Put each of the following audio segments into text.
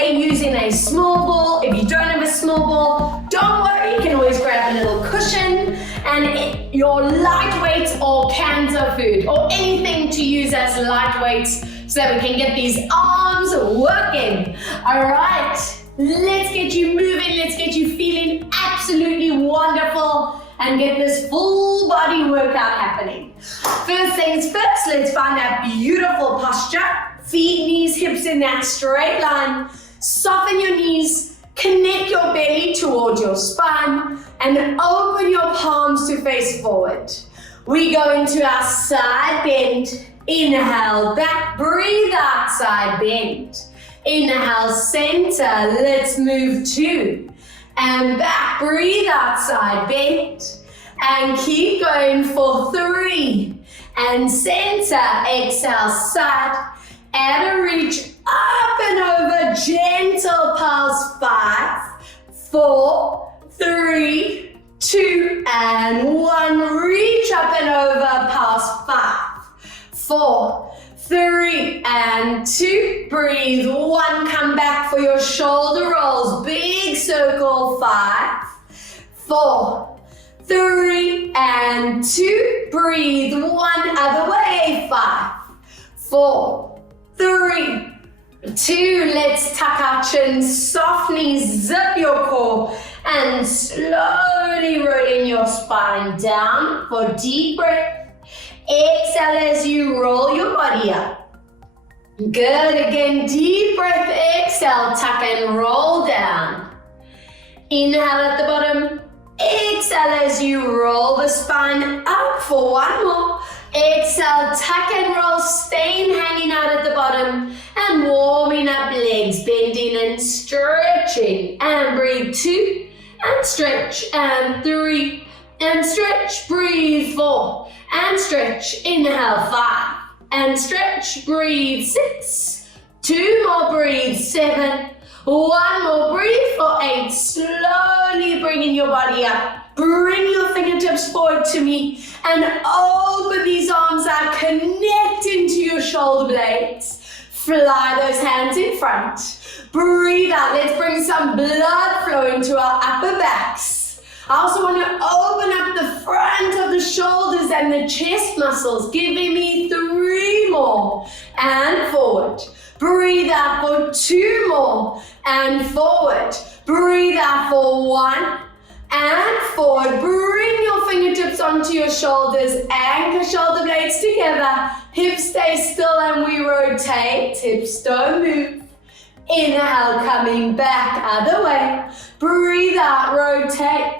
okay using a small ball. If you don't have a small ball, don't worry, you can always grab a little cushion and your light weights or cans of food or anything to use as light weights so that we can get these arms working. All right, let's get you moving, let's get you feeling absolutely wonderful and get this full body workout happening. First things first, let's find that beautiful posture. Feet, knees, hips in that straight line. Soften your knees, connect your belly towards your spine, and open your palms to face forward. We go into our side bend. Inhale, back, breathe out, side bend. Inhale, center, let's move 2. And back, breathe out, side bend. And keep going for 3. And center, exhale, side. Add a reach, up and over, gentle pulse, 5, 4, 3, 2, and 1. Reach up and over, pulse, 5. 4, 3, and 2. Breathe. 1. Come back for your shoulder rolls. Big circle. 5, 4, 3, and 2. Breathe. 1. Other way. 5, 4, 3, 2. Let's tuck our chin. Soft knees. Zip your core. And slowly rolling your spine down for deep breath. Exhale as you roll your body up. Good, again, deep breath, exhale, tuck and roll down. Inhale at the bottom, exhale as you roll the spine up for 1 more. Exhale, tuck and roll, staying hanging out at the bottom and warming up legs, bending and stretching. And breathe 2, and stretch, and 3, and stretch, breathe 4. And stretch, inhale, 5, and stretch, breathe 6, 2 more, breathe 7, 1 more, breathe for 8, slowly bringing your body up, bring your fingertips forward to me, and open these arms out, connecting to your shoulder blades, fly those hands in front, breathe out, let's bring some blood flow into our upper backs. I also want to open up the front of the shoulders and the chest muscles, giving me 3 more, and forward. Breathe out for 2 more, and forward. Breathe out for 1, and forward. Bring your fingertips onto your shoulders, anchor shoulder blades together, hips stay still and we rotate, hips don't move. Inhale, coming back, other way. Breathe out, rotate.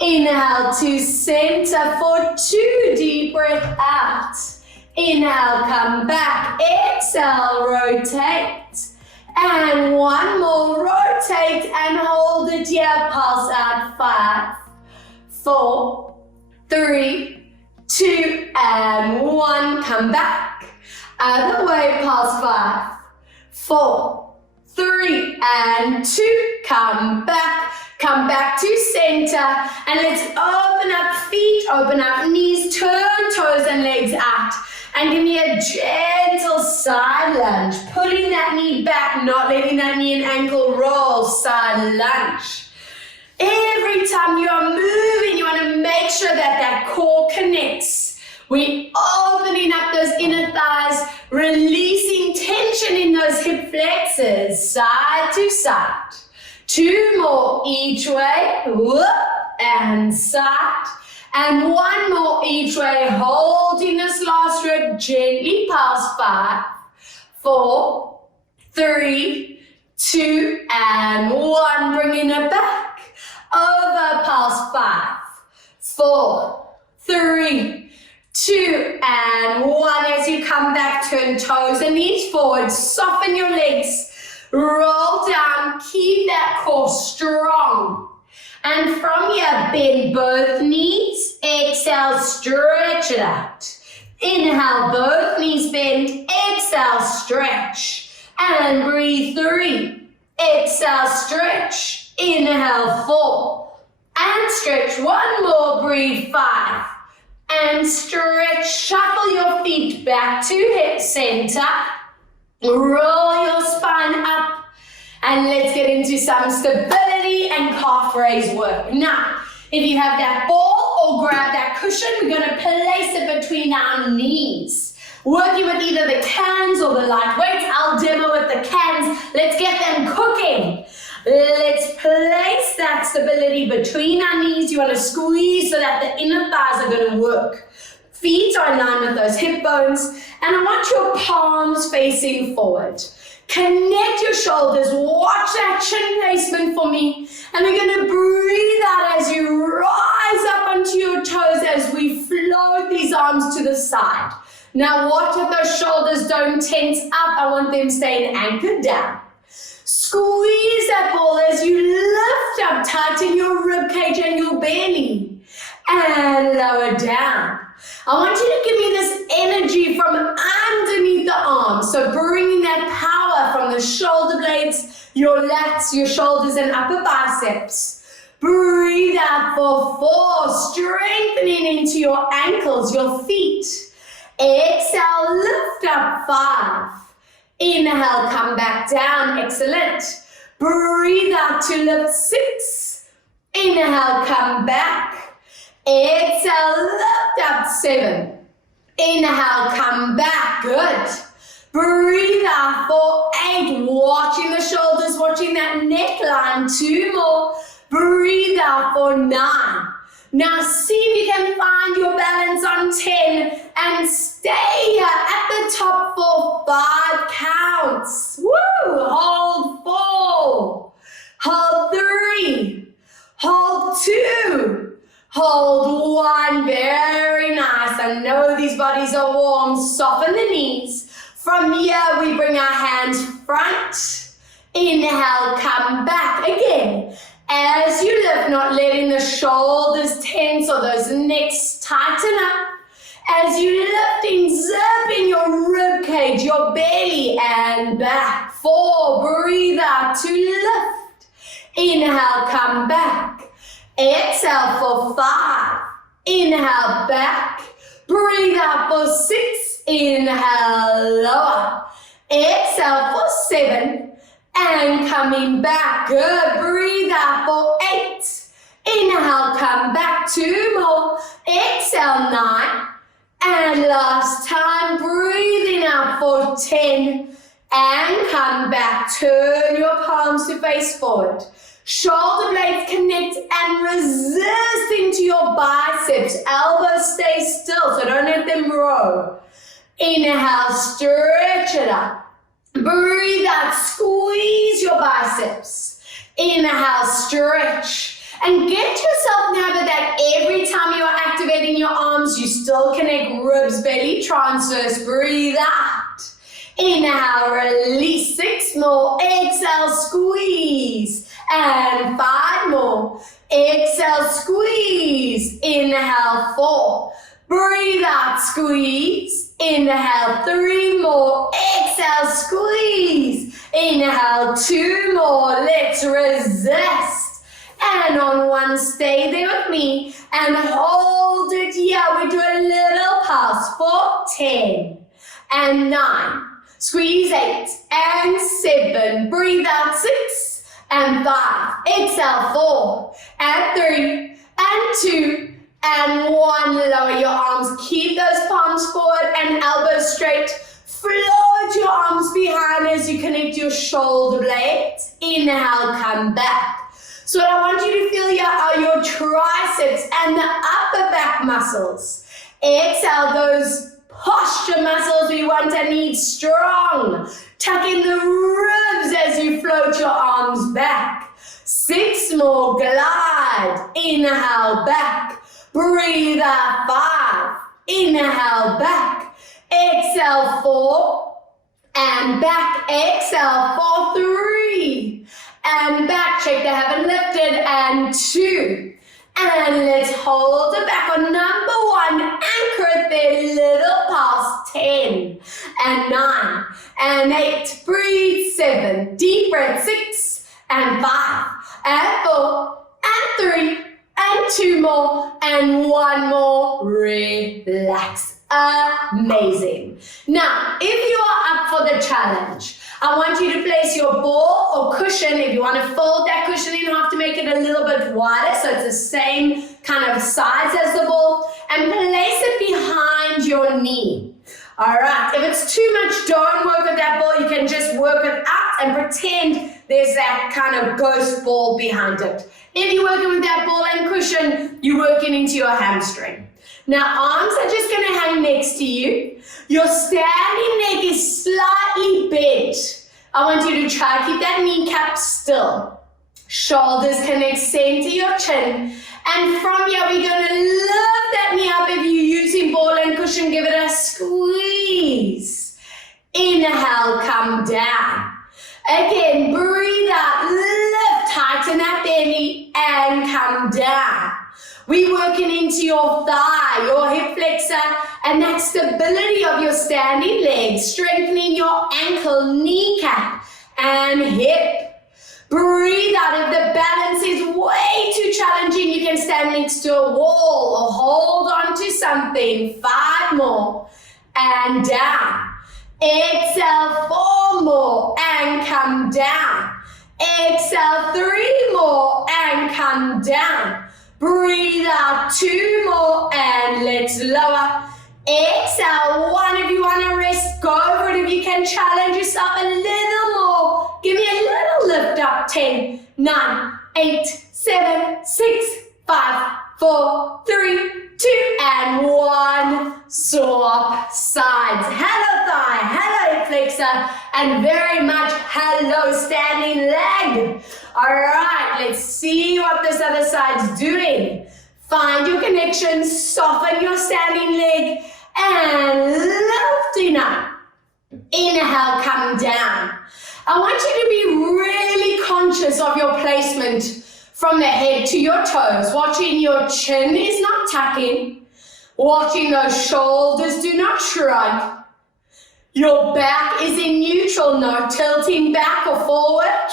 Inhale to center for 2, deep breath out. Inhale, come back, exhale, rotate. And 1 more, rotate and hold it here, pulse out, 5, 4, 3, 2, and 1, come back. Other way, pulse, 5, 4, 3, and 2, come back to center, and let's open up feet, open up knees, turn toes and legs out, and give me a gentle side lunge, pulling that knee back, not letting that knee and ankle roll, side lunge. Every time you are moving, you want to make sure that that core connects. We're opening up those inner thighs, releasing tension in those hip flexors, side to side. 2 more each way, whoop, and side. And 1 more each way, holding this last rib, gently past 5, 4, 3, 2, and 1. Bringing it back, over past 5, 4, 3, 2, and 1. As you come back, turn toes and knees forward, soften your legs. Roll down, keep that core strong. And from here, bend both knees. Exhale, stretch it out. Inhale, both knees bend. Exhale, stretch. And breathe 3. Exhale, stretch. Inhale, 4. And stretch. 1 more, breathe 5. And stretch. Shuffle your feet back to hip center. Roll your spine up And let's get into some stability and calf raise work. Now, if you have that ball or grab that cushion, we're going to place it between our knees. Working with either the cans or the light weights. I'll demo with the cans. Let's get them cooking. Let's place that stability between our knees. You want to squeeze so that the inner thighs are going to work. Feet are in line with those hip bones. And I want your palms facing forward. Connect your shoulders. Watch that chin placement for me. And we're going to breathe out as you rise up onto your toes as we float these arms to the side. Now watch that those shoulders don't tense up. I want them staying anchored down. Squeeze that ball as you lift up, tighten your rib cage and your belly. And lower down. I want you to give me this energy from underneath the arms. So bringing that power from the shoulder blades, your lats, your shoulders and upper biceps. Breathe out for 4, strengthening into your ankles, your feet. Exhale, lift up 5. Inhale, come back down. Excellent. Breathe out to lift 6. Inhale, come back. Exhale, lift up 7. Inhale, come back. Good. Breathe out for 8. Watching the shoulders, watching that neckline. 2 more. Breathe out for 9. Now see if you can find your balance on 10 and stay here at the top for 5 counts. Woo! Hold 4. Hold 3. Hold 2. Hold 1. Very nice. I know these bodies are warm. Soften the knees. From here, we bring our hands front. Inhale, come back. Again. As you lift, not letting the shoulders tense or those necks tighten up. As you lifting, zipping your rib cage, your belly and back. 4, breathe out to lift. Inhale, come back. Exhale for 5. Inhale, back. Breathe out for 6. Inhale, lower. Exhale for 7. And coming back. Good. Breathe out for 8. Inhale, come back. 2 more. Exhale, 9. And last time, breathing out for 10. And come back. Turn your palms to face forward. Shoulder blades connect and resist into your biceps. Elbows stay still, so don't let them roll. Inhale, stretch it up. Breathe out, squeeze your biceps. Inhale, stretch. And get yourself now that every time you're activating your arms, you still connect ribs, belly, transverse. Breathe out. Inhale, release. 6 more. Exhale, squeeze. And 5 more. Exhale, squeeze. Inhale, 4. Breathe out, squeeze. Inhale, 3 more. Exhale, squeeze. Inhale, 2 more. Let's resist. And on 1, stay there with me. And hold it here. We do a little pulse for 10. And 9. Squeeze 8. And 7. Breathe out 6. And 5. Exhale 4. And 3. And 2. And 1, lower your arms, keep those palms forward and elbows straight. Float your arms behind as you connect your shoulder blades. Inhale, come back. So what I want you to feel here are your triceps and the upper back muscles. Exhale, those posture muscles we want and need strong. Tuck in the ribs as you float your arms back. 6 more, glide. Inhale, back. Breathe out 5. Inhale, back. Exhale 4. And back. Exhale for 3. And back. Shake the heaven lifted. And 2. And let's hold it back on number 1. Anchor it there. Little pulse. 10. And 9. And 8. Breathe. 7. Deep breath. 6. And 5. And 4. And 3. And 2 more, and 1 more, relax. Amazing. Now, if you are up for the challenge, I want you to place your ball or cushion, if you want to fold that cushion in half to make it a little bit wider, so it's the same kind of size as the ball, and place it behind your knee. All right, if it's too much, don't work with that ball. You can just work it out and pretend there's that kind of ghost ball behind it. If you're working with that ball and cushion, you're working into your hamstring. Now, arms are just going to hang next to you. Your standing leg is slightly bent. I want you to try to keep that kneecap still. Shoulders can extend to your chin. And from here, we're going to lift that knee up. If you're using ball and cushion, give it a squeeze. Inhale, come down. Again, breathe out, lift, tighten that belly, and come down. We're working into your thigh, your hip flexor, and that stability of your standing legs, strengthening your ankle, kneecap, and hip. Breathe out. If the balance is way too challenging, you can stand next to a wall or hold on to something. 5 more, and down. Exhale, 4 more, and come down. Exhale, 3 more, and come down. Breathe out, 2 more, and let's lower. Exhale, 1. If you want to rest, go for it. If you can challenge yourself a little more, give me a little lift up. 10, 9, 8, 7, 6, 5, 4, 3, 2, and 1. Swap sides. Hello thigh, hello hip flexor, and very much hello standing leg. All right, let's see what this other side's doing. Find your connection, soften your standing leg, and lifting up. Inhale, come down. I want you to be really conscious of your placement from the head to your toes. Watching your chin is not tucking. Watching those shoulders do not shrug. Your back is in neutral, no tilting back or forward.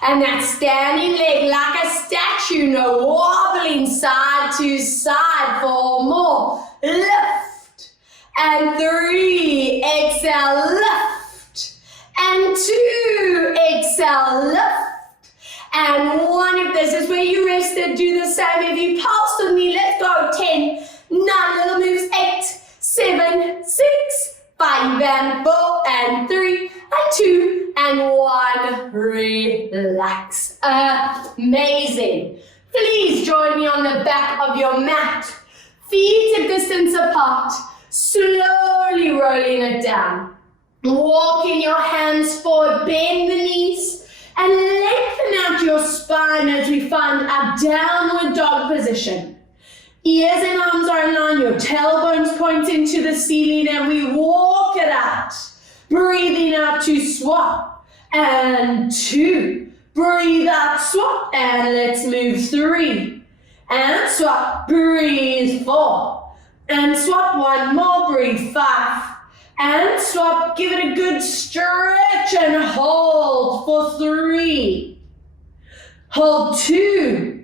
And that standing leg like a statue, no wobbling side to side. 4 more. Lift. And 3. Exhale, lift. And 2. Exhale, lift. And 1. If this is where you rested, do the same. If you pulse with me, let's go. 10, 9, little moves. 8, 7, 6, 5, and 4, and 3, and 2, and 1. Relax. Amazing. Please join me on the back of your mat. Feet a distance apart. Slowly rolling it down. Walking your hands forward, bend the knees, and lengthen out your spine as we find our downward dog position. Ears and arms are in line, your tailbones pointing to the ceiling, and we walk it out. Breathing out to swap, and 2. Breathe out, swap, and let's move 3. And swap, breathe 4. And swap, 1 more, breathe 5. And swap, give it a good stretch and hold for 3. Hold 2.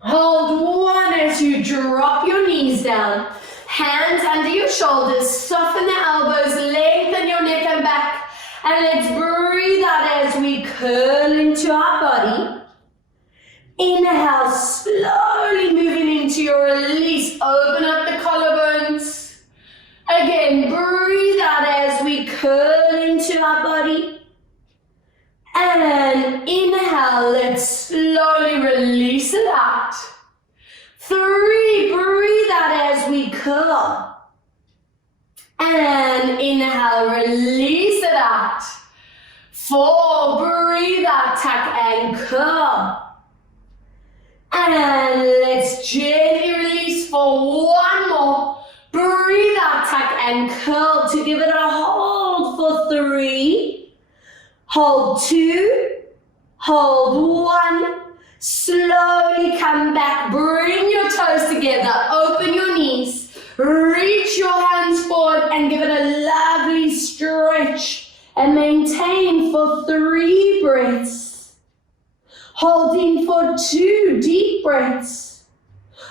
Hold 1 as you drop your knees down. Hands under your shoulders, soften the elbows, lengthen your neck and back. And let's breathe out as we curl into our body. Inhale, slowly moving into your release. Open up the collarbones. Again, breathe out as we curl into our body. And inhale, let's slowly release it out. 3, breathe out as we curl. And inhale, release it out. 4, breathe out, tuck and curl. And let's gently release for 1 more. Breathe out, tuck and curl to give it a hold for 3. Hold 2. Hold 1. Slowly come back. Bring your toes together. Open your knees. Reach your hands forward and give it a lovely stretch. And maintain for 3 breaths. Holding for 2 deep breaths.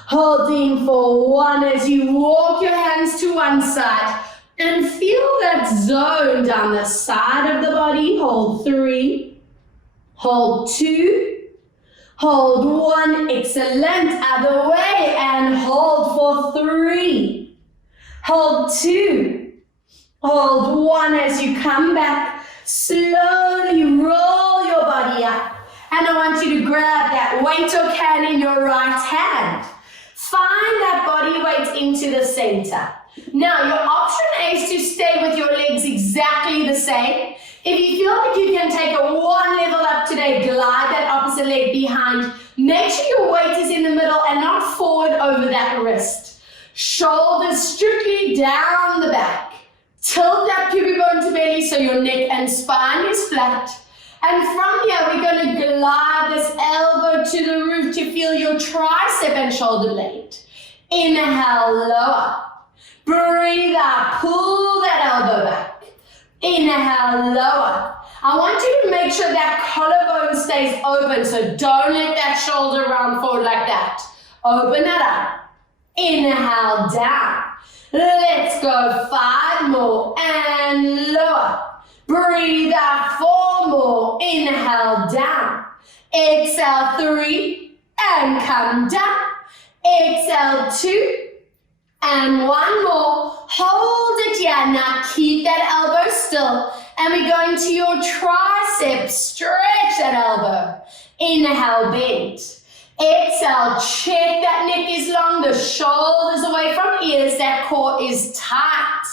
Holding for 1 as you walk your hands to one side. And feel that zone down the side of the body. Hold 3, hold 2, hold 1, excellent, other way, and hold for 3, hold 2, hold 1 as you come back, slowly roll your body up, and I want you to grab that weight or can in your right hand. Find that body weight into the center. Now, your option is to stay with your legs exactly the same. If you feel like you can take it one level up today, glide that opposite leg behind. Make sure your weight is in the middle and not forward over that wrist. Shoulders strictly down the back. Tilt that pubic bone to belly so your neck and spine is flat. And from here, we're going to glide this elbow to the roof to feel your tricep and shoulder blade. Inhale, lower. Breathe out, pull that elbow back. Inhale, lower. I want you to make sure that collarbone stays open, so don't let that shoulder round forward like that. Open it up. Inhale, down. Let's go 5 more and lower. Breathe out 4 more. Inhale, down. Exhale 3 and come down. Exhale 2 and 1 more. Hold it here. Now keep that elbow still. And we go into your triceps. Stretch that elbow. Inhale, bend. Exhale, check that neck is long. The shoulders away from ears. That core is tight.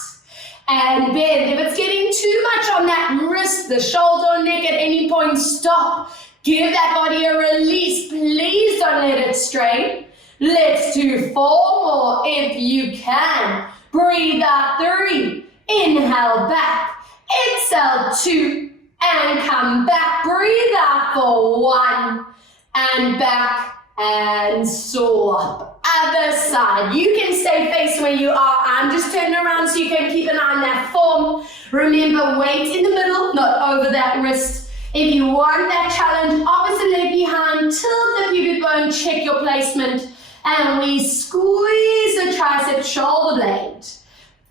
And bend. If it's getting too much on that wrist, the shoulder or neck at any point, stop. Give that body a release. Please don't let it strain. Let's do 4 more if you can. Breathe out 3. Inhale back. Exhale 2. And come back. Breathe out for 1. And back and swap. Other side. You can stay facing where you are. I'm just turning around so you can keep an eye on that form. Remember, weight in the middle, not over that wrist. If you want that challenge, opposite leg behind, tilt the pubic bone, check your placement. And we squeeze the tricep shoulder blade.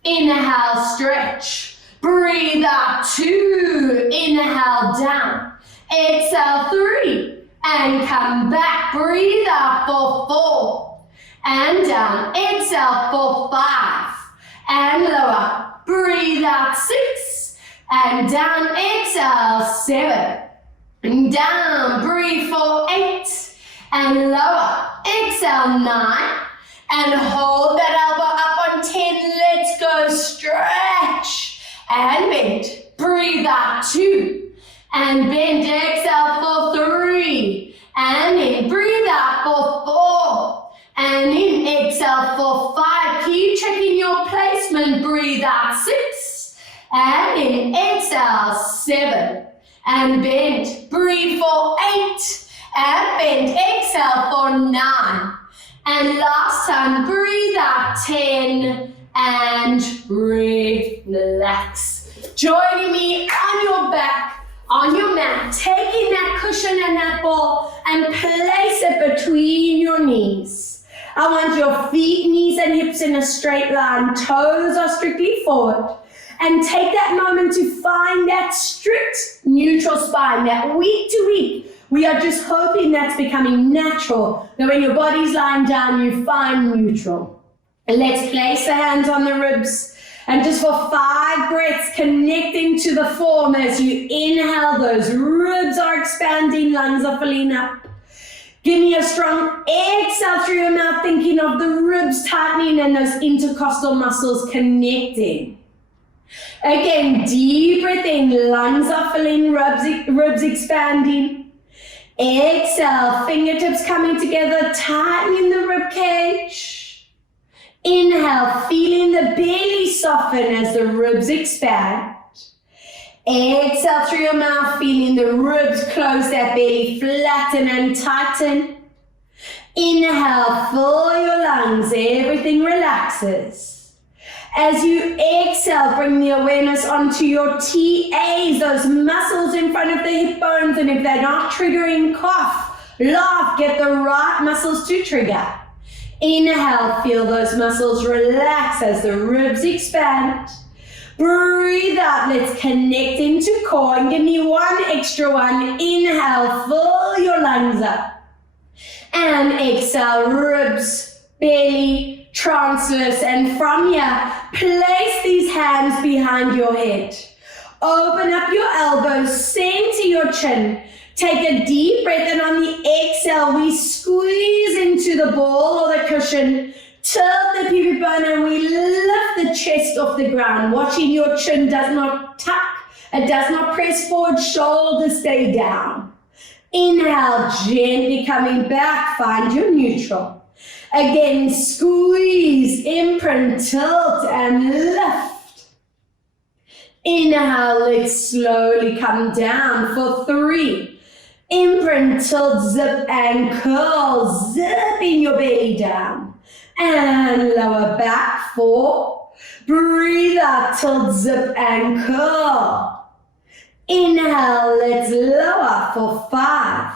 Inhale, stretch. Breathe out 2. Inhale, down. Exhale 3. And come back. Breathe out for 4. And down. Exhale for 5. And lower. Breathe out 6. And down. Exhale 7. And down. Breathe for 8. And lower. Exhale 9. And hold that elbow up on 10. Let's go. Stretch. And bend. Breathe out 2. And bend. Exhale for 3. And in. Breathe out for 4. And in. Exhale for 5. Keep checking your placement. Breathe out 6. And in. Exhale 7. And bend. Breathe for 8. And bend. Exhale for 9. And last time. Breathe out 10. And relax. Joining me on your back, on your mat, taking that cushion and that ball and place it between your knees. I want your feet, knees and hips in a straight line. Toes are strictly forward. And take that moment to find that strict neutral spine, that week to week. We are just hoping that's becoming natural, that when your body's lying down, you find neutral. And let's place the hands on the ribs. And just for 5 breaths, connecting to the form as you inhale, those ribs are expanding, lungs are filling up. Give me a strong exhale through your mouth, thinking of the ribs tightening and those intercostal muscles connecting. Again, deep breath in, lungs are filling, ribs expanding. Exhale, fingertips coming together, tightening the rib cage. Inhale, feeling the belly soften as the ribs expand. Exhale through your mouth, feeling the ribs close, that belly flatten and tighten. Inhale, fill your lungs, everything relaxes. As you exhale, bring the awareness onto your TAs, those muscles in front of the hip bones, and if they're not triggering, cough, laugh, get the right muscles to trigger. Inhale, feel those muscles relax as the ribs expand. Breathe out. Let's connect into core and give me one extra one. Inhale, fill your lungs up. And exhale, ribs, belly, transverse. And from here, place these hands behind your head. Open up your elbows, center your chin. Take a deep breath, and on the exhale, we squeeze into the ball or the cushion. Tilt the pubic bone and we lift the chest off the ground. Watching your chin does not tuck. It does not press forward. Shoulders stay down. Inhale, gently coming back. Find your neutral. Again, squeeze, imprint, tilt and lift. Inhale, let's slowly come down for 3. Imprint, tilt, zip and curl. Zipping your belly down. And lower back 4. Breathe out, tilt, zip and curl. Inhale, let's lower for 5.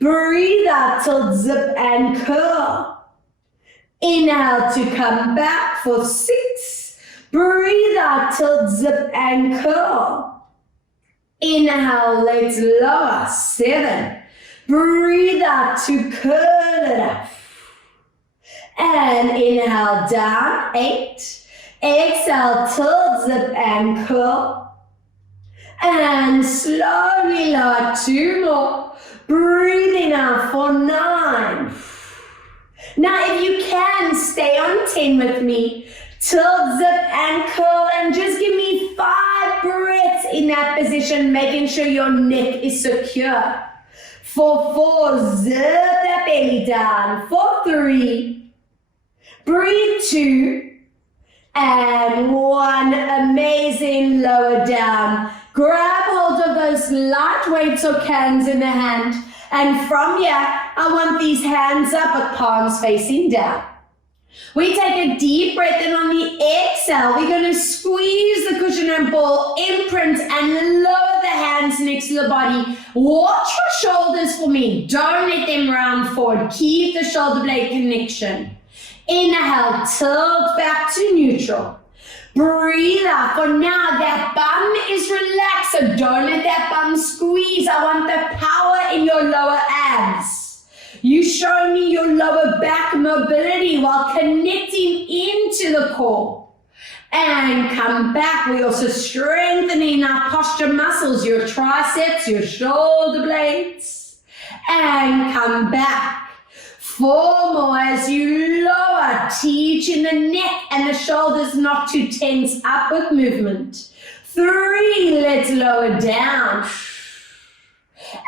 Breathe out, tilt, zip and curl. Inhale to come back for 6. Breathe out, tilt, zip and curl. Inhale, let's lower 7. Breathe out to curl it up. And inhale down 8. Exhale, tilt, zip and curl. And slowly lower 2 more. Breathing out for 9. Now if you can, stay on 10 with me. Tilt, zip and curl, and just give me 5 breaths in that position, making sure your neck is secure. For 4, zip that belly down. For 3, breathe 2, and 1, amazing, lower down. Grab hold of those light weights or cans in the hand, and from here, I want these hands up with palms facing down. We take a deep breath, and on the exhale, we're going to squeeze the cushion and ball, imprint, and lower the hands next to the body. Watch your shoulders for me. Don't let them round forward. Keep the shoulder blade connection. Inhale, tilt back to neutral. Breathe out. For now, that bum is relaxed, so don't let that bum squeeze. I want the power in your lower abs. You show me your lower back mobility while connecting into the core. And come back. We're also strengthening our posture muscles, your triceps, your shoulder blades. And come back. 4 more as you lower, teaching the neck and the shoulders not to tense up with movement. 3, let's lower down.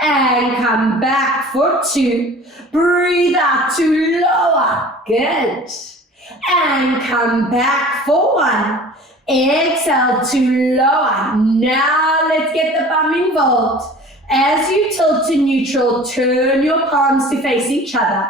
And come back for 2. Breathe out to lower. Good. And come back for 1. Exhale to lower. Now let's get the bum involved. As you tilt to neutral, turn your palms to face each other.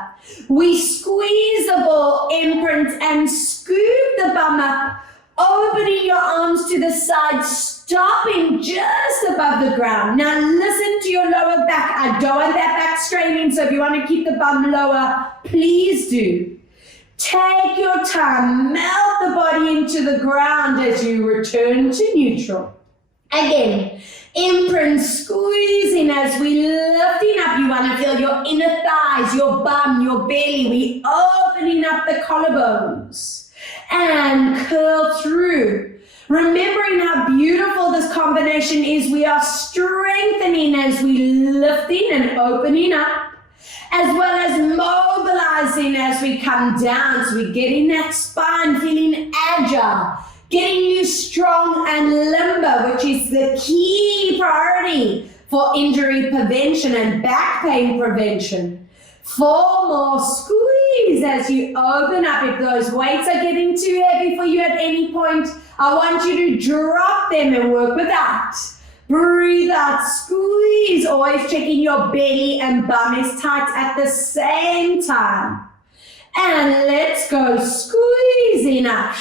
We squeeze the ball, imprint, and scoop the bum up, opening your arms to the side, stopping just above the ground. Now listen to your lower back. I don't want that back straining, so if you want to keep the bum lower, please do. Take your time, melt the body into the ground as you return to neutral. Again, imprint, squeezing as we lifting up. You want to feel your inner thighs, your bum, your belly. We opening up the collarbones and curl through. Remembering how beautiful this combination is, we are strengthening as we lifting and opening up, as well as mobilizing as we come down. So we're getting that spine feeling agile, getting you strong and limber, which is the key priority for injury prevention and back pain prevention. 4 more, squeeze as you open up. If those weights are getting too heavy for you at any point, I want you to drop them and work with that. Breathe out, squeeze, always checking your belly and bum is tight at the same time. And let's go, squeezing up.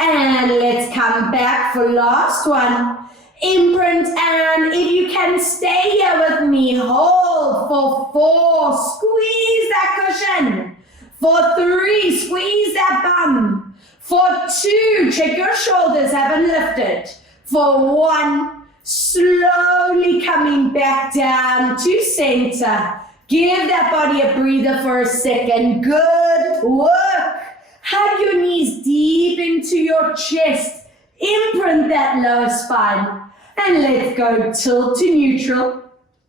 And let's come back for last one. Imprint, and if you can stay here with me, hold for 4, squeeze that cushion. For 3, squeeze that bum. For 2, check your shoulders, haven't lifted. For 1, slowly coming back down to center. Give that body a breather for a second. Good work. Hug your knees deep into your chest. Imprint that lower spine. And let's go tilt to neutral.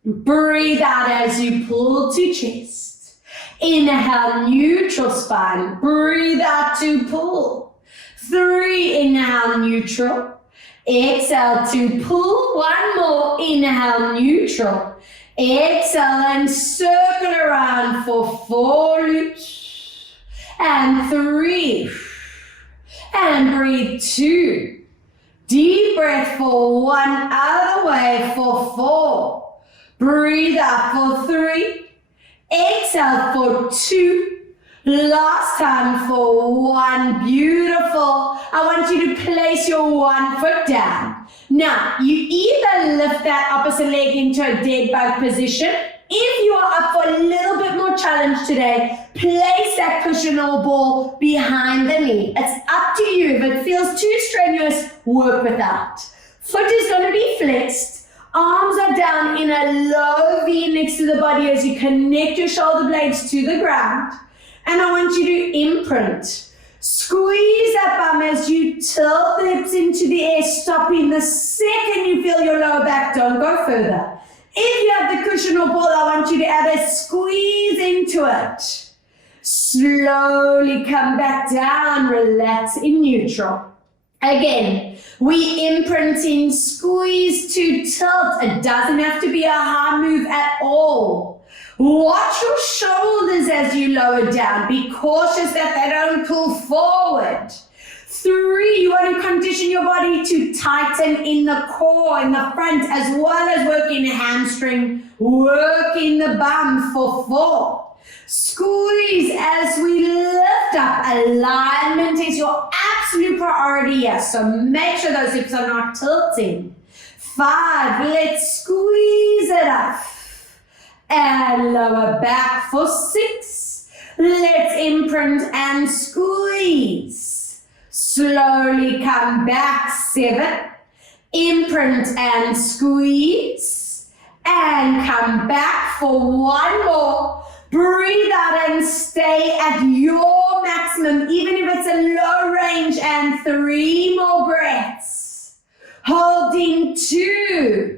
Breathe out as you pull to chest. Inhale, neutral spine. Breathe out to pull. 3, inhale, neutral. Exhale to pull. 1 more. Inhale, neutral. Exhale and circle around for 4 loops. And 3. And breathe 2. Deep breath for 1, other way for 4. Breathe out for 3. Exhale for 2. Last time for 1. Beautiful. I want you to place your 1 foot down. Now, you either lift that opposite leg into a dead bug position. If you are up for a little bit more challenge today, place that cushion or ball behind the knee. It's up to you. If it feels too strenuous, work with that. Foot is going to be flexed. Arms are down in a low V next to the body as you connect your shoulder blades to the ground. And I want you to imprint. Squeeze that bum as you tilt the hips into the air, stopping the second you feel your lower back. Don't go further. If you have the cushion or ball, I want you to add a squeeze into it. Slowly come back down, relax in neutral. Again, we imprint in squeeze to tilt. It doesn't have to be a hard move at all. Watch your shoulders as you lower down. Be cautious that they don't pull forward. 3, you want to condition your body to tighten in the core, in the front, as well as working the hamstring, working the bum for 4. Squeeze as we lift up. Alignment is your absolute priority here, so make sure those hips are not tilting. 5, let's squeeze it up. And lower back for 6. Let's imprint and squeeze. Slowly come back. 7. Imprint and squeeze. And come back for 1 more. Breathe out and stay at your maximum, even if it's a low range. And 3 more breaths. Holding 2.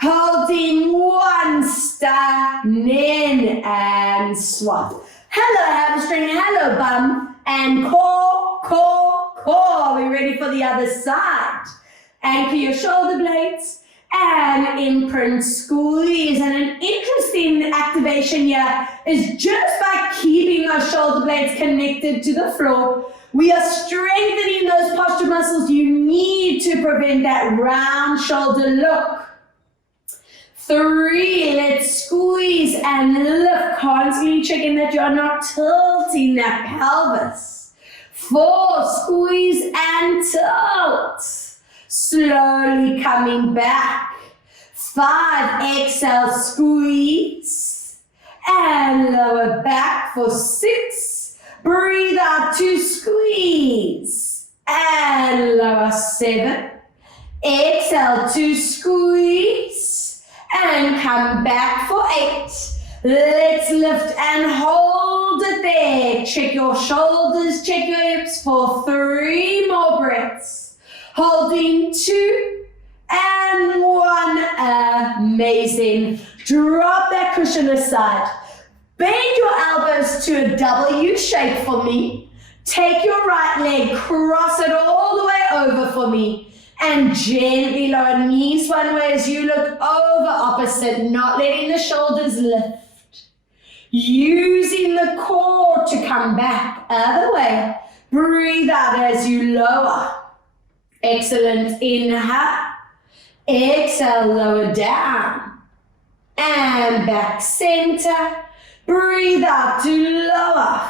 Holding 1, standing and swap. Hello hamstring, hello bum, and core, core, core. Are we ready for the other side? Anchor your shoulder blades and imprint squeeze. And an interesting activation here is just by keeping our shoulder blades connected to the floor, we are strengthening those posture muscles you need to prevent that round shoulder look. 3, let's squeeze and lift, constantly checking that you're not tilting that pelvis. 4, squeeze and tilt. Slowly coming back. 5, exhale, squeeze. And lower back for 6. Breathe out to squeeze. And lower 7. Exhale to squeeze. And come back for 8. Let's lift and hold it there. Check your shoulders, check your hips for 3 more breaths. Holding 2 and 1. Amazing. Drop that cushion aside. Bend your elbows to a W shape for me. Take your right leg, cross it all the way over for me. And gently lower knees one way as you look over opposite, not letting the shoulders lift. Using the core to come back, other way. Breathe out as you lower. Excellent. Inhale. Exhale, lower down. And back center. Breathe out to lower.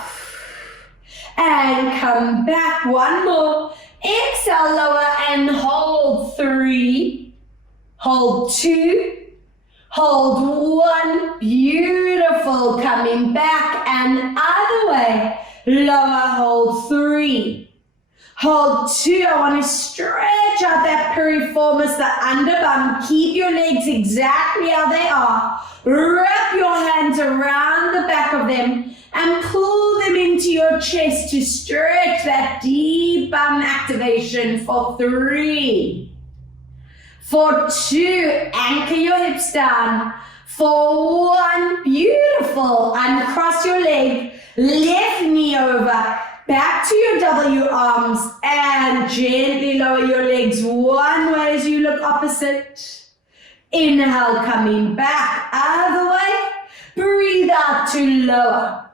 And come back. 1 more. Exhale, lower and hold. 3, hold 2, hold 1. Beautiful. Coming back and other way. Lower, hold 3, Hold 2. I want to stretch out that piriformis, the underbum. Keep your legs exactly how they are. Wrap your hands around the back of them and pull them into your chest to stretch that deep bum activation for 3. For 2, anchor your hips down. For 1, beautiful. Uncross your leg, left knee over, back to your W arms, and gently lower your legs one way as you look opposite. Inhale, coming back, other way. Breathe out to lower.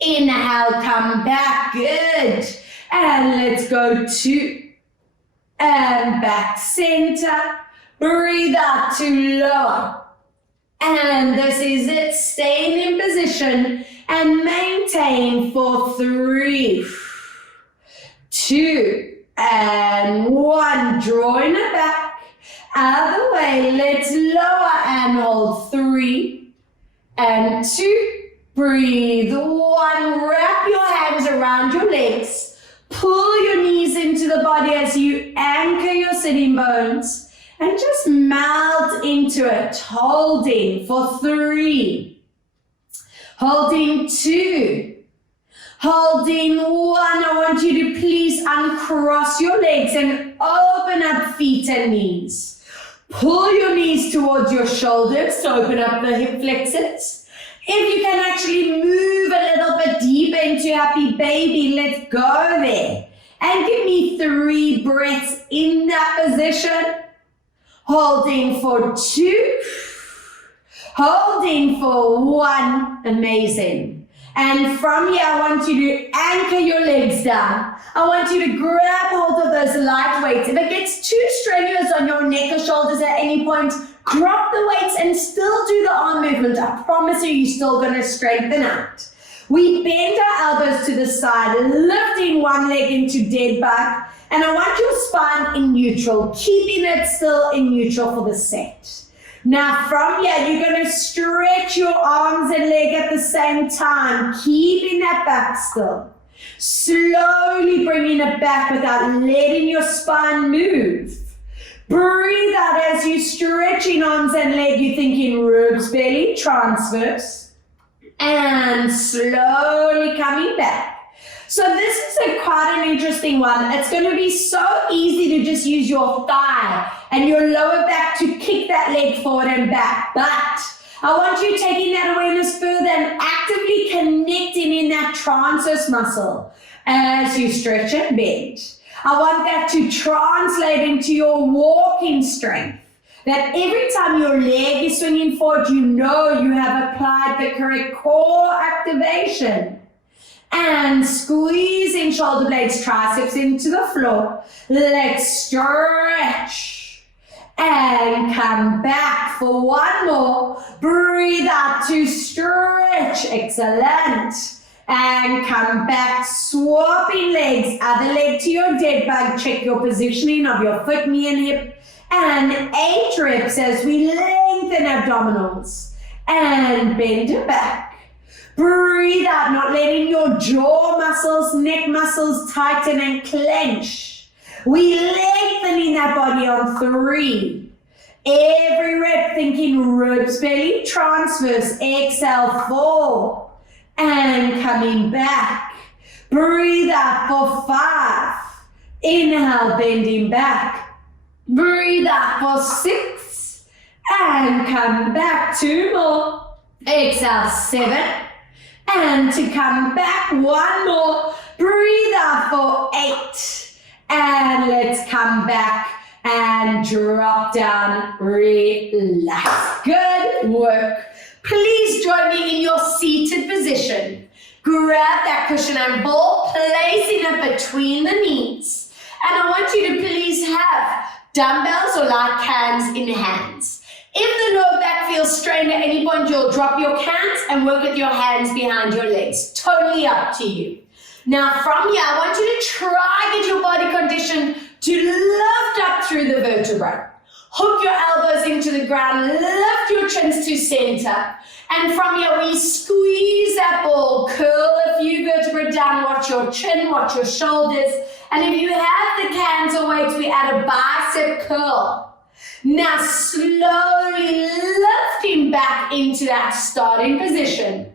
Inhale, come back, good. And let's go 2. And back, center. Breathe out to lower. And this is it, staying in position and maintain for 3, 2, and 1. Drawing it back. Other way, let's lower and hold 3 and 2. Breathe 1. Wrap your hands around your legs. Pull your knees into the body as you anchor your sitting bones. And just melt into it, holding for 3, holding 2, holding 1. I want you to please uncross your legs and open up feet and knees. Pull your knees towards your shoulders to open up the hip flexors. If you can actually move a little bit deeper into happy baby, let's go there. And give me 3 breaths in that position. Holding for 2, holding for 1, amazing. And from here, I want you to anchor your legs down. I want you to grab hold of those light weights. If it gets too strenuous on your neck or shoulders at any point, drop the weights and still do the arm movement. I promise you're still going to strengthen out. We bend our elbows to the side, lifting one leg into dead bug. And I want your spine in neutral, keeping it still in neutral for the set. Now from here, you're going to stretch your arms and leg at the same time, keeping that back still. Slowly bringing it back without letting your spine move. Breathe out as you're stretching arms and leg. You're thinking ribs, belly, transverse. And slowly coming back. So this is quite an interesting one. It's going to be so easy to just use your thigh and your lower back to kick that leg forward and back. But I want you taking that awareness further and actively connecting in that transverse muscle as you stretch and bend. I want that to translate into your walking strength. That every time your leg is swinging forward, you know you have applied the correct core activation. And squeezing shoulder blades, triceps into the floor. Let's stretch. And come back for 1 more. Breathe out to stretch. Excellent. And come back, swapping legs. Other leg to your dead bug. Check your positioning of your foot, knee, and hip. And 8 reps as we lengthen abdominals. And bend it back. Breathe out, not letting your jaw muscles, neck muscles tighten and clench. We lengthening that body on 3. Every rep thinking ribs, belly, transverse. Exhale, 4. And coming back. Breathe out for 5. Inhale, bending back. Breathe out for 6. And come back. 2 more. Exhale, 7. And to come back, 1 more. Breathe out for 8. And let's come back and drop down. Relax. Good work. Please join me in your seated position. Grab that cushion and ball, placing it between the knees. And I want you to please have dumbbells or light cans in hands. If the lower back feels strained at any point, you'll drop your cans and work with your hands behind your legs. Totally up to you. Now from here, I want you to try get your body conditioned to lift up through the vertebrae. Hook your elbows into the ground, lift your chins to center. And from here, we squeeze that ball, curl a few vertebrae down, watch your chin, watch your shoulders. And if you have the cans or weights, we add a bicep curl. Now slowly lifting back into that starting position.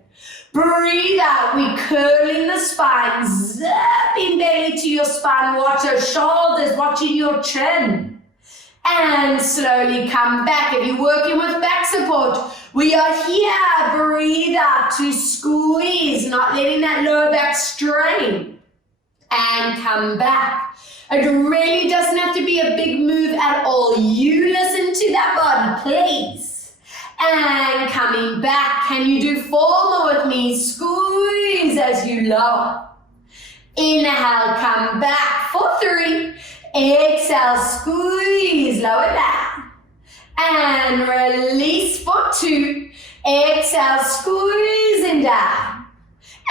Breathe out, we curling the spine, zipping belly to your spine, watch your shoulders, watching your chin. And slowly come back. If you're working with back support, we are here, breathe out to squeeze, not letting that lower back strain. And come back. It really doesn't have to be a big move at all. You listen to that body, please. And coming back. Can you do 4 more with me? Squeeze as you lower. Inhale, come back for 3. Exhale, squeeze, lower down. And release for 2. Exhale, squeezing down.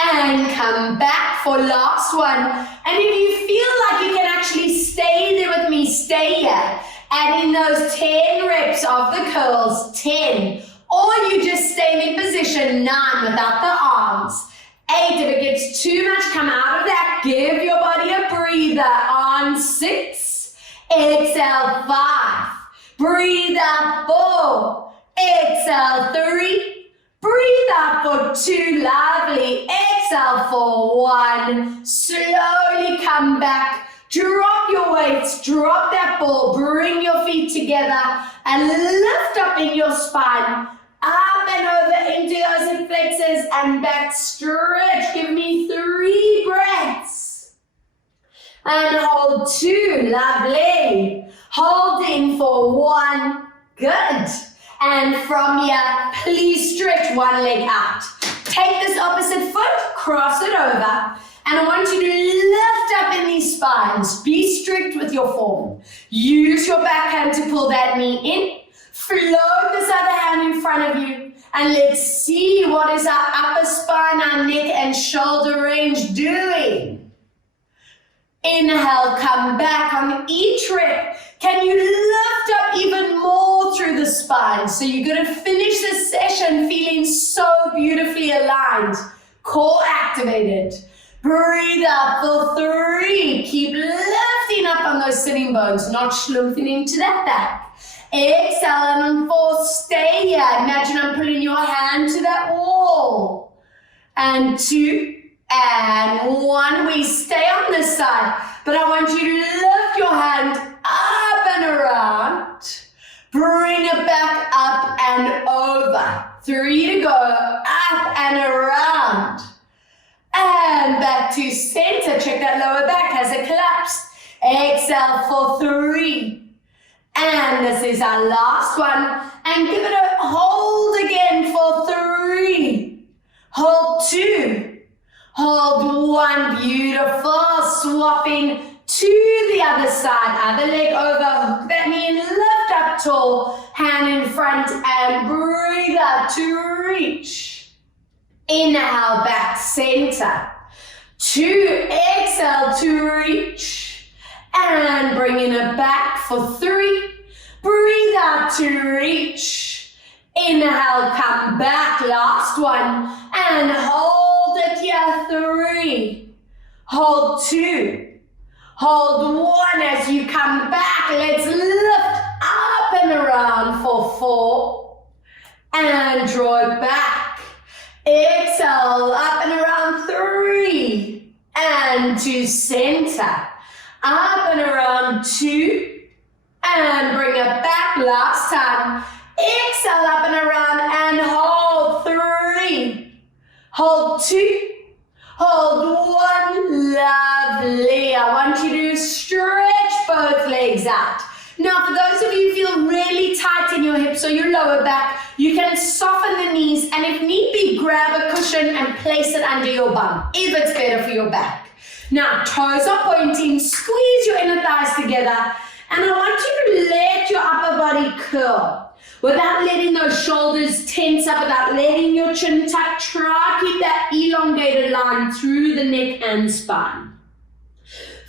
And come back for last one. And if you feel like you can actually stay there with me, stay here. Adding those 10 reps of the curls, 10. Or you just stay in position, 9 without the arms. 8, if it gets too much, come out of that. Give your body a breather on 6. Exhale, 5. Breathe out, 4. Exhale, 3. Breathe out for 2. Lovely. Exhale for 1. Slowly come back. Drop your weights. Drop that ball. Bring your feet together and lift up in your spine. Up and over into those hip flexors and back, stretch. Give me 3 breaths. And hold 2, lovely. Holding for 1, good. And from here, please stretch one leg out. Take this opposite foot, cross it over. And I want you to lift up in these spines. Be strict with your form. Use your backhand to pull that knee in. Float this other hand in front of you, and let's see what is our upper spine, our neck and shoulder range doing. Inhale, come back on each rep. Can you lift up even more through the spine? So you're going to finish this session feeling so beautifully aligned, core activated. Breathe out for 3. Keep lifting up on those sitting bones, not slumping into that back. Exhale, and on 4, stay here. Imagine I'm pulling your hand to that wall. And 2, and 1. We stay on this side, but I want you to lift your hand up and around. Bring it back up and over. 3 to go, up and around. And back to center. Check that lower back. Has it collapsed? Exhale for 3. And this is our last one. And give it a hold again for 3. Hold 2. Hold 1. Beautiful. Swapping to the other side. Other leg over. Hook that knee and lift up tall. Hand in front and breathe out to reach. Inhale, back, center. 2. Exhale to reach. And bringing it back for 3. Breathe out to reach. Inhale, come back. Last one. And hold it here. 3. Hold 2. Hold 1 as you come back. Let's lift up and around for 4. And draw it back. Exhale, up and around 3. And to center. Up and around 2, and bring it back. Last time. Exhale, up and around, and hold 3. Hold 2. Hold 1. Lovely. I want you to stretch both legs out. Now, for those of you who feel really tight in your hips or your lower back, you can soften the knees, and if need be, grab a cushion and place it under your bum, if it's better for your back. Now, toes are pointing, squeeze your inner thighs together, and I want you to let your upper body curl without letting those shoulders tense up, without letting your chin tuck. Try to keep that elongated line through the neck and spine.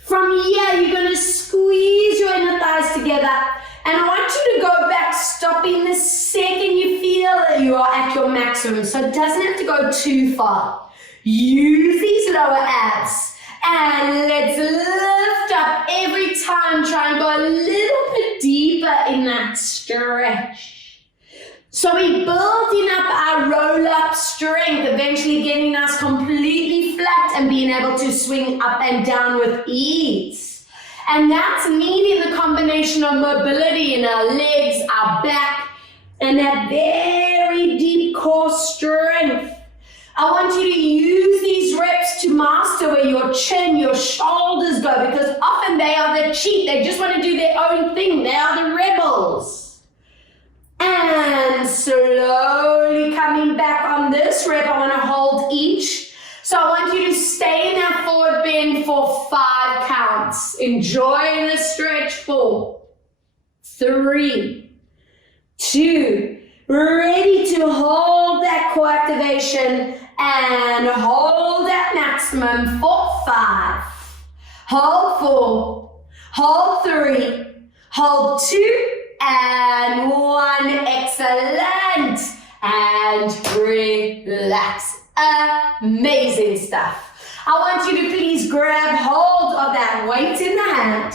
From here, you're going to squeeze your inner thighs together. And I want you to go back, stopping the second you feel that you are at your maximum. So it doesn't have to go too far. Use these lower abs. And let's lift up every time. Try and go a little bit deeper in that stretch. So we're building up our roll-up strength, eventually getting us completely flat and being able to swing up and down with ease. And that's needing the combination of mobility in our legs, our back, and that very deep core strength. I want you to use these reps to master where your chin, your shoulders go, because often they are the cheat. They just want to do their own thing. They are the rebels. And slowly coming back on this rep, I want to hold each. So I want you to stay in that forward bend for 5 counts. Enjoy the stretch. 4, 3, 2, ready to hold that core activation and hold that maximum for 5. Hold 4, hold 3, hold 2, and 1. Excellent. And relax. Amazing stuff. I want you to please grab hold of that weight in the hand.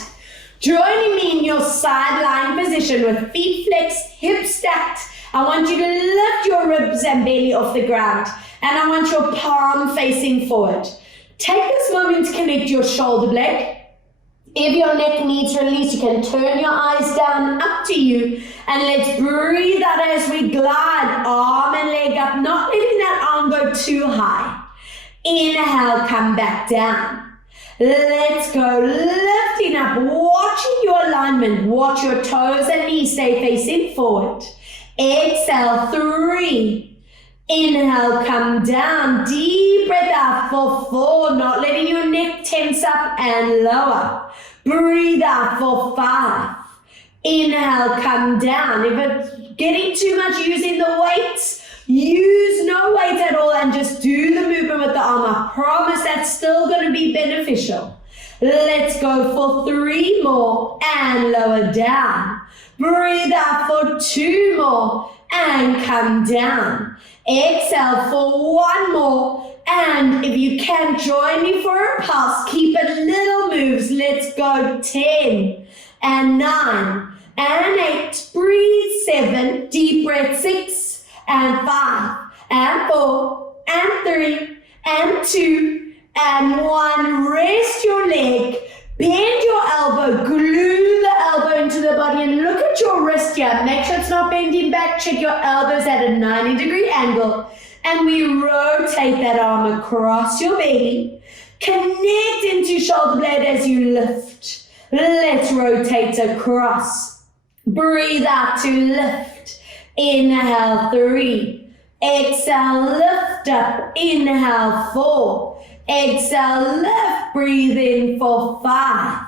Joining me in your side lying position with feet flexed, hips stacked. I want you to lift your ribs and belly off the ground. And I want your palm facing forward. Take this moment to connect your shoulder blade. If your neck needs release, you can turn your eyes down, up to you. And let's breathe out as we glide, arm and leg up, not letting that arm go too high. Inhale, come back down. Let's go, lifting up, watching your alignment. Watch your toes and knees stay facing forward. Exhale, 3. Inhale, come down. Deep breath out for 4, not letting your neck tense up and lower. Breathe out for 5. Inhale, come down. If it's getting too much using the weights, use no weight at all and just do the movement with the arm. I promise that's still going to be beneficial. Let's go for 3 more and lower down. Breathe out for 2 more and come down. Exhale for 1 more. And if you can, join me for a pulse. Keep it little moves. Let's go. 10 and 9 and 8. Breathe. 7. Deep breath. 6 and 5 and 4 and 3 and 2 and 1. Rest your leg. Bend your elbow. Glue the elbow into the body and look at your wrist here. Make sure it's not bending back. Check your elbows at a 90-degree angle. And we rotate that arm across your belly. Connect into shoulder blade as you lift. Let's rotate across. Breathe out to lift. Inhale, 3. Exhale, lift up. Inhale, 4. Exhale, lift. Breathe in for 5.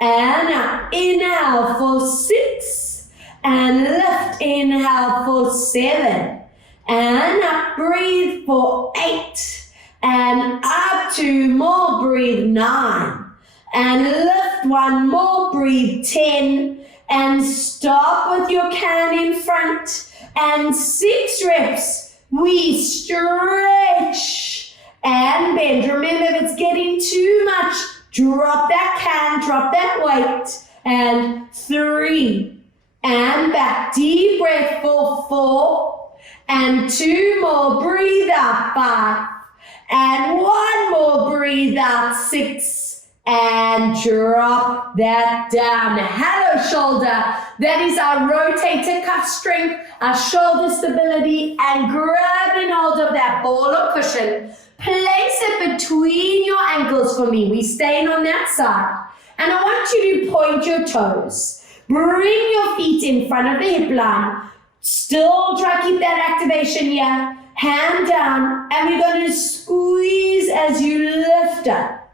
And up. Inhale for 6. And lift. Inhale for 7. And up, breathe for 8, and up 2 more, breathe 9, and lift 1 more, breathe 10, and stop with your can in front, and 6 reps, we stretch and bend. Remember, if it's getting too much, drop that can, drop that weight, and 3, and back, deep breath for 4, and 2 more, breathe out, 5, and 1 more, breathe out, 6, and drop that down. Hello, shoulder. That is our rotator cuff strength, our shoulder stability, and grabbing hold of that ball or cushion. Place it between your ankles for me. We're staying on that side. And I want you to point your toes. Bring your feet in front of the hip line. Still try to keep that activation here. Hand down, and we're going to squeeze as you lift up.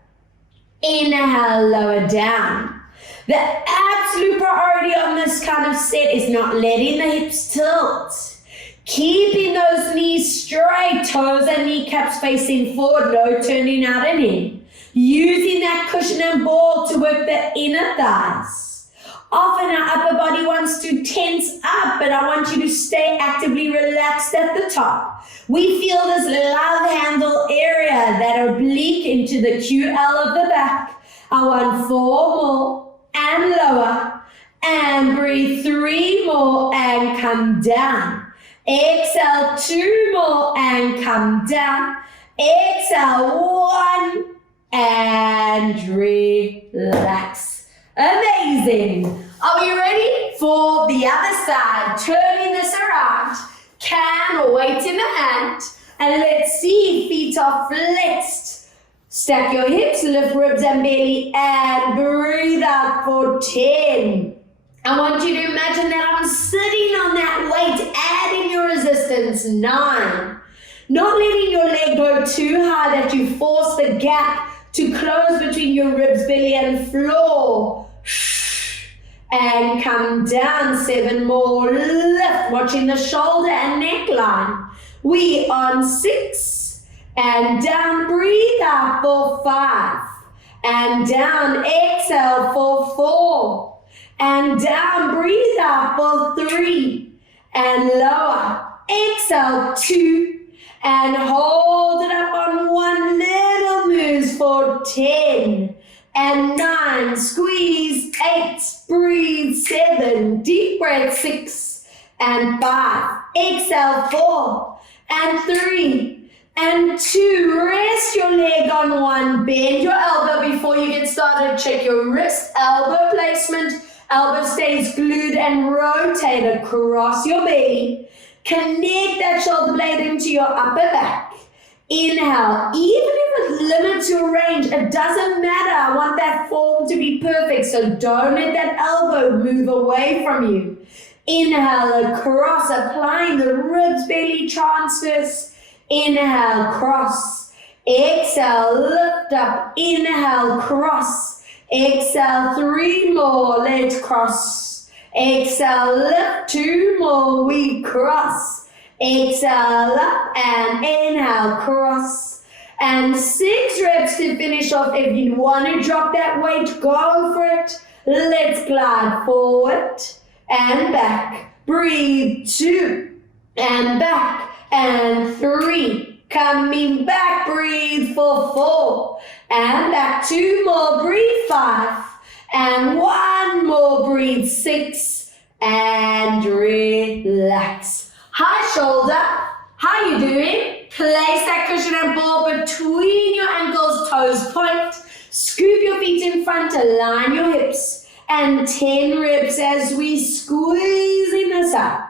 Inhale, lower down. The absolute priority on this kind of set is not letting the hips tilt. Keeping those knees straight, toes and kneecaps facing forward, no turning out and in. Using that cushion and ball to work the inner thighs. Often our upper body wants to tense up, but I want you to stay actively relaxed at the top. We feel this love handle area, that oblique into the QL of the back. I want 4 more and lower. And breathe 3 more and come down. Exhale 2 more and come down. Exhale 1 and relax. Amazing. Are we ready for the other side? Turning this around. Can or weight in the hand. And let's see, feet are flexed. Stack your hips, lift ribs and belly, and breathe out for 10. I want you to imagine that I'm sitting on that weight, adding your resistance. 9. Not letting your leg go too high that you force the gap to close between your ribs, belly, and floor. And come down. 7 more. Lift, watching the shoulder and neckline. We on 6. And down. Breathe out for 5. And down. Exhale for 4. And down. Breathe out for 3. And lower. Exhale 2. And hold it up on 1. Little moves for 10. And 9. Squeeze. 8. Breathe. 7. Deep breath. 6. And 5. Exhale 4. And 3. And 2. Rest your leg on 1. Bend your elbow before you get started. Check your wrist. Elbow placement. Elbow stays glued and rotate across your belly. Connect that shoulder blade into your upper back. Inhale. Even if it limits your range, it doesn't matter. I want that form to be perfect, so don't let that elbow move away from you. Inhale across, applying the ribs, belly transfers. Inhale, cross. Exhale, lift up. Inhale, cross. Exhale, 3 more. Let's cross. Exhale, lift. 2 more. We cross. Exhale, up and inhale, cross. And 6 reps to finish off. If you want to drop that weight, go for it. Let's glide forward and back. Breathe. 2 and back. And 3. Coming back. Breathe for 4. And back. 2 more. Breathe. 5. And 1 more. Breathe. 6. And relax. High shoulder. How you doing? Place that cushion and ball between your ankles, toes point. Scoop your feet in front, align your hips. And 10 reps as we squeezing this up.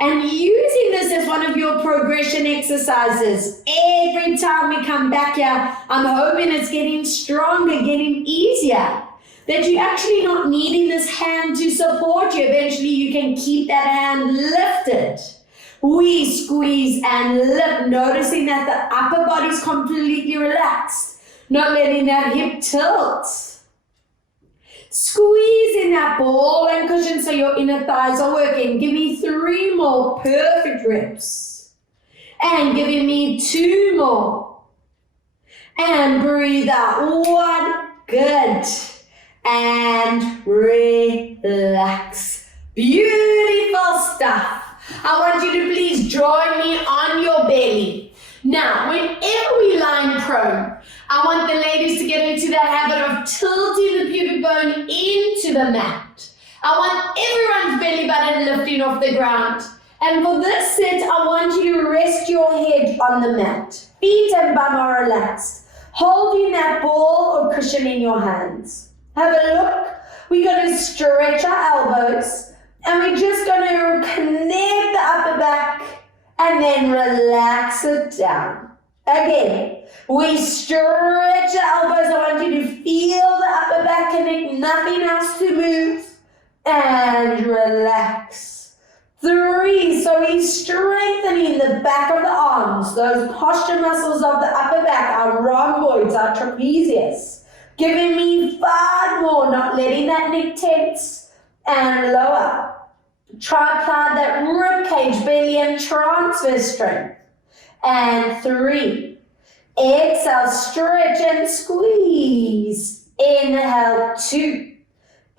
And using this as one of your progression exercises. Every time we come back here, I'm hoping it's getting stronger, getting easier. That you're actually not needing this hand to support you. Eventually you can keep that hand lifted. We squeeze and lift, noticing that the upper body's completely relaxed, not letting that hip tilt. Squeezing that ball and cushion so your inner thighs are working. Give me 3 more perfect reps. And giving me 2 more. And breathe out. 1. Good. And relax. Beautiful stuff. I want you to please join me on your belly. Now, whenever we lie prone, I want the ladies to get into that habit of tilting the pubic bone into the mat. I want everyone's belly button lifting off the ground. And for this set, I want you to rest your head on the mat. Feet and bum are relaxed, holding that ball or cushion in your hands. Have a look. We're going to stretch our elbows. And we're just going to connect the upper back and then relax it down. Again, we stretch the elbows. I want you to feel the upper back connect, nothing else to move. And relax. 3, so we're strengthening the back of the arms, those posture muscles of the upper back, our rhomboids, our trapezius. Giving me 5 more, not letting that neck tense. And lower. Try apply that rib cage, belly and transverse strength. And 3. Exhale, stretch and squeeze. Inhale, 2.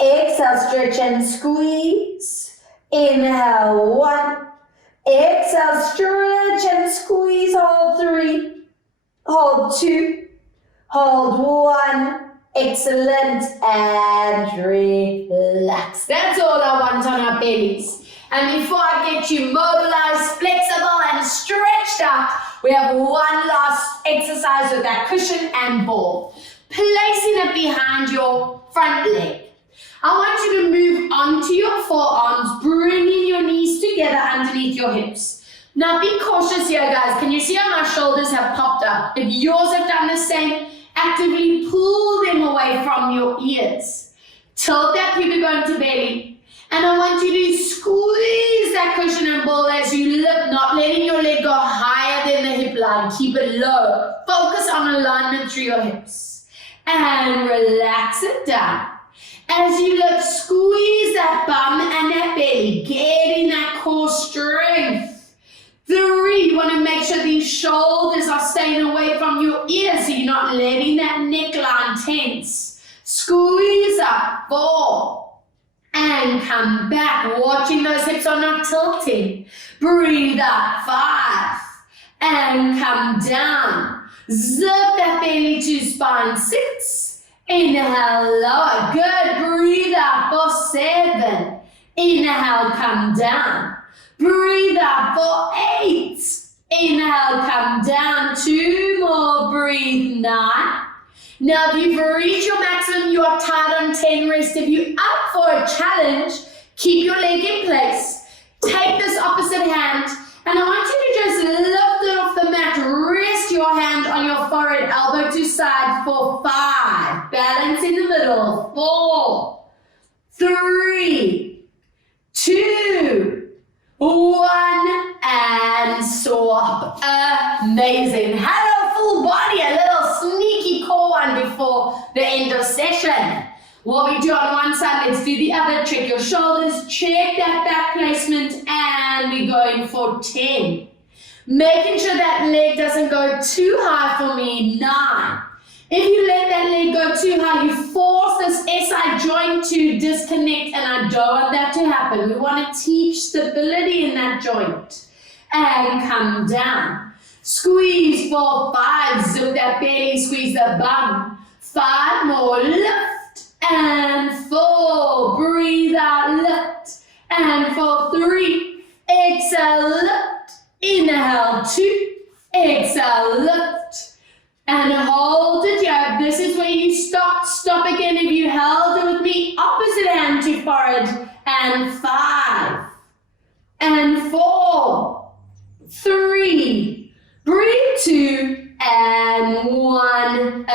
Exhale, stretch and squeeze. Inhale, 1. Exhale, stretch and squeeze. Hold 3. Hold 2. Hold 1. Excellent. And relax. That's all I want on our bellies. And before I get you mobilized, flexible, and stretched out, we have one last exercise with that cushion and ball. Placing it behind your front leg. I want you to move onto your forearms, bringing your knees together underneath your hips. Now be cautious here, guys. Can you see how my shoulders have popped up? If yours have done the same, actively pull them away from your ears. Tilt that pubic bone to belly. And I want you to squeeze that cushion and ball as you lift, not letting your leg go higher than the hip line. Keep it low. Focus on alignment through your hips. And relax it down. As you lift, squeeze that bum and that belly, getting that core strength. 3, you want to make sure these shoulders are staying away from your ears so you're not letting that neckline tense. Squeeze up, 4, and come back, watching those hips are not tilting. Breathe up, 5, and come down. Zip that belly to spine, 6. Inhale, lower. Good. Breathe out for 7. Inhale, come down. Breathe out for 8. Inhale, come down. 2 more. Breathe. 9. Now, if you've reached your maximum, you are tied on 10. Rest. If you're up for a challenge, keep your leg in place. Take this opposite hand, and I want you to just lift it off the mat. Rest your hand on your forehead, elbow to side for 5. Balance in the middle. 4, 3, 2, 1, and swap. Amazing. Hello, full body. A little sneaky core one before the end of session. What we do on one side, let's do the other. Check your shoulders, check that back placement, and we're going for 10. Making sure that leg doesn't go too high for me, 9. If you let that leg go too high, you force this SI joint to disconnect, and I don't want that to happen. We want to teach stability in that joint. And come down. Squeeze for 5, zip that belly, squeeze the bum. 5 more, lift. And 4, breathe out, lift. And for 3, exhale, lift. Inhale, 2, exhale, lift. And hold it here. This is where you stop. Stop again if you held it with me. Opposite hand to forehead. And 5. And 4, 3, breathe 2, and 1.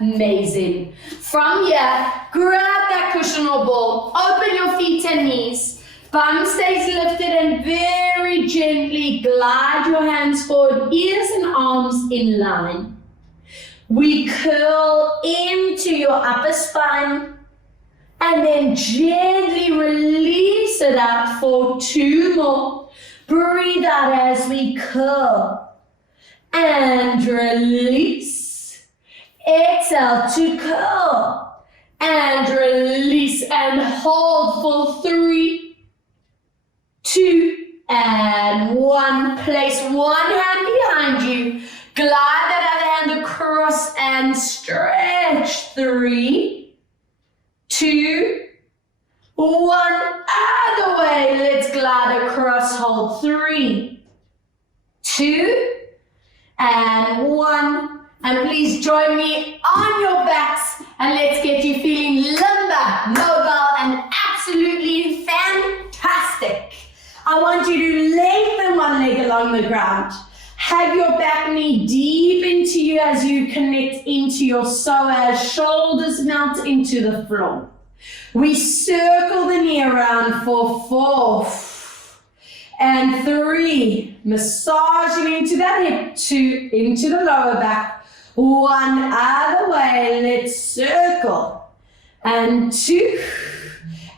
Amazing. From here, grab that cushion or ball, open your feet and knees, bum stays lifted, and very gently glide your hands forward, ears and arms in line. We curl into your upper spine and then gently release it out for 2 more. Breathe out as we curl and release. Exhale to curl and release and hold for 3, 2, and 1. Place one hand behind you. Glide that other hand across and stretch. 3, 2, 1. Other way. Let's glide across. Hold 3, 2, and 1. And please join me on your backs, and let's get you feeling limber, mobile, and absolutely fantastic. I want you to lengthen one leg along the ground. Have your back knee deep into you as you connect into your psoas, shoulders melt into the floor. We circle the knee around for 4 and 3, massaging into that hip, 2, into the lower back. 1, other way, let's circle, and 2,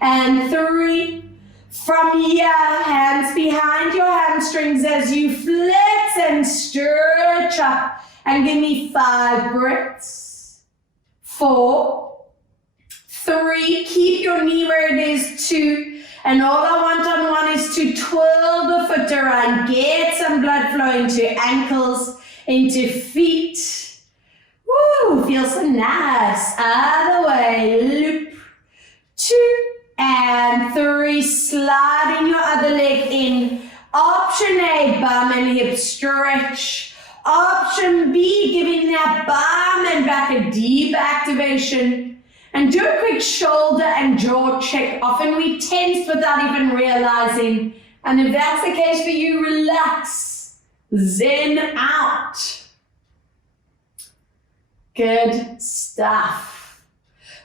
and 3. From here, hands behind your hamstrings as you flex and stretch up And give me 5 breaths. 4, 3, keep your knee where it is. 2, and all I want on 1 is to twirl the foot around. Get some blood flow into ankles, into feet. Woo, feels so nice. Other way, loop. 2 and 3, sliding your other leg in. Option A, bum and hip stretch. Option B, giving that bum and back a deep activation. And do a quick shoulder and jaw check. Often we tense without even realizing. And if that's the case for you, relax. Zen out. Good stuff.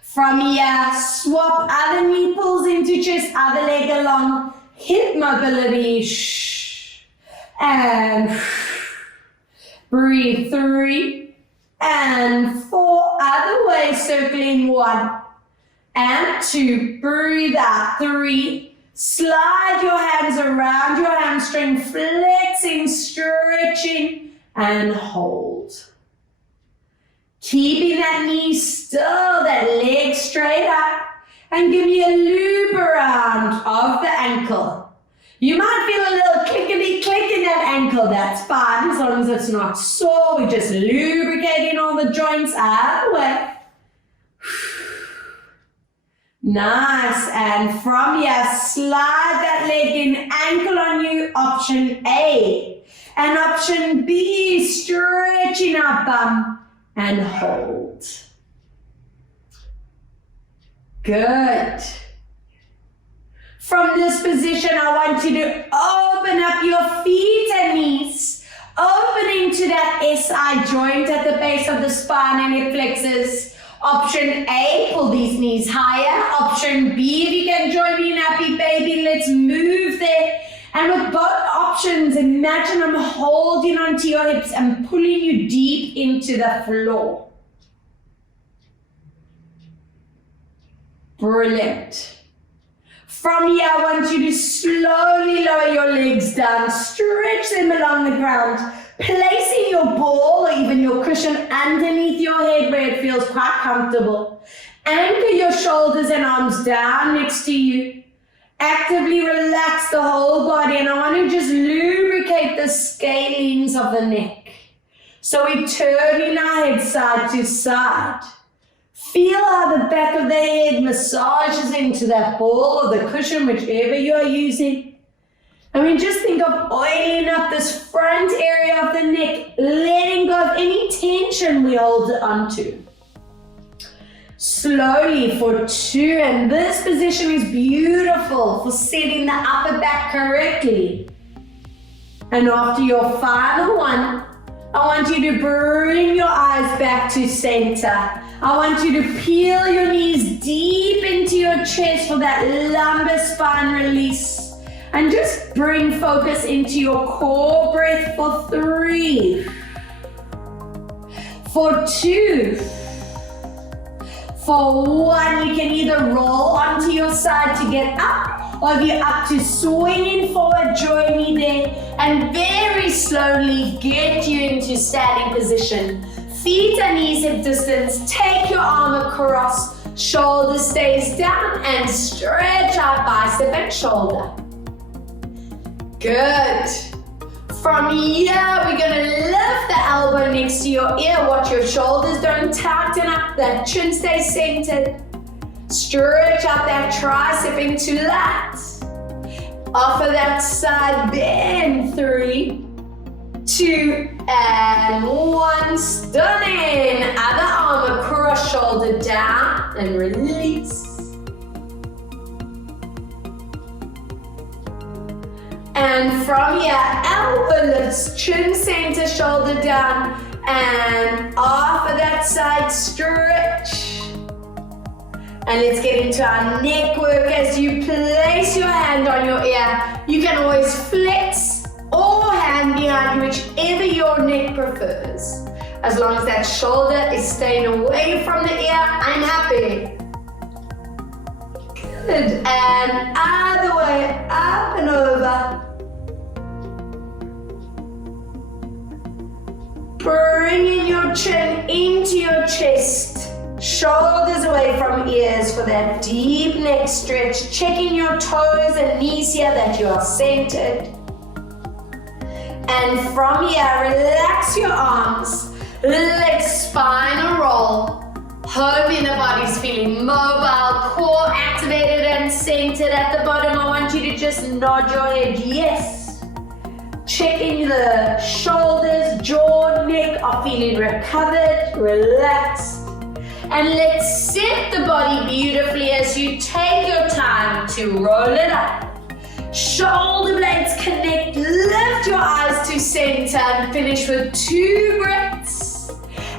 From here, swap other knee pulls into chest, other leg along. Hip mobility. And breathe. 3 and 4. Other way, circling 1 and 2. Breathe out. 3. Slide your hands around your hamstring, flexing, stretching, and hold. Keeping that knee still, that leg straight up, and give me a loop around of the ankle. You might feel a little clickety-click in that ankle. That's fine, as long as it's not sore. We're just lubricating all the joints out of the way. Nice, and from here, slide that leg in, ankle on you, option A. And option B, stretching our bum and hold. Good. From this position, I want you to open up your feet and knees, opening to that SI joint at the base of the spine and hip flexors. Option A, pull these knees higher. Option B, if you can join me in happy baby, let's move there. And with both options, imagine I'm holding onto your hips and pulling you deep into the floor. Brilliant. From here, I want you to slowly lower your legs down, stretch them along the ground, placing your ball or even your cushion underneath your head where it feels quite comfortable. Anchor your shoulders and arms down next to you. Actively relax the whole body, and I want to just lubricate the scalenes of the neck. So we're turning our head side to side. Feel how the back of the head massages into that ball or the cushion, whichever you are using. I mean, just think of oiling up this front area of the neck, letting go of any tension we hold onto. Slowly for 2, and this position is beautiful for setting the upper back correctly. And after your final one, I want you to bring your eyes back to center. I want you to peel your knees deep into your chest for that lumbar spine release. And just bring focus into your core breath for 3, for 2, for 1. You can either roll onto your side to get up, or if you're up to swinging forward, join me there. And very slowly get you into standing position. Feet and knees hip distance. Take your arm across, shoulder stays down, and stretch out bicep and shoulder. Good. From here, we're gonna lift the elbow next to your ear. Watch your shoulders don't tighten up, that chin stays centered. Stretch out that tricep into lat. Offer that side bend. 3, 2, and 1. Stunning. Other arm across, shoulder down, and release. And from here, elbow lifts, chin center, shoulder down, and off of that side stretch. And let's get into our neck work. As you place your hand on your ear, you can always flex or hand behind you, whichever your neck prefers. As long as that shoulder is staying away from the ear, I'm happy. Good, and other way, up and over. Bringing shoulders away from ears for that deep neck stretch. Checking your toes and knees here that you are centered. And from here, relax your arms. Let's spinal roll. Hoping the body's feeling mobile, core activated and centered. At the bottom, I want you to just nod your head. Yes. Checking the shoulders, jaw, neck are feeling recovered, relaxed. And let's set the body beautifully as you take your time to roll it up. Shoulder blades connect, lift your eyes to center and finish with 2 breaths.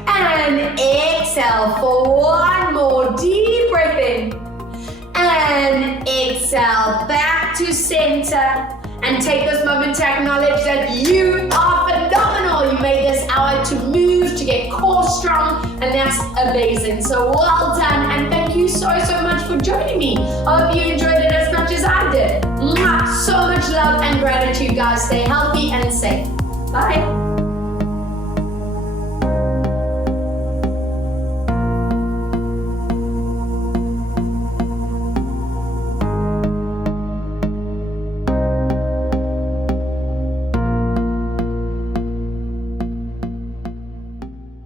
And exhale for 1 more deep breath in. And exhale back to center. And take this moment to acknowledge that you are phenomenal. You made this hour to move, to get core strong, and that's amazing. So well done, and thank you so much for joining me. I hope you enjoyed it as much as I did. So much love and gratitude, guys. Stay healthy and safe. Bye.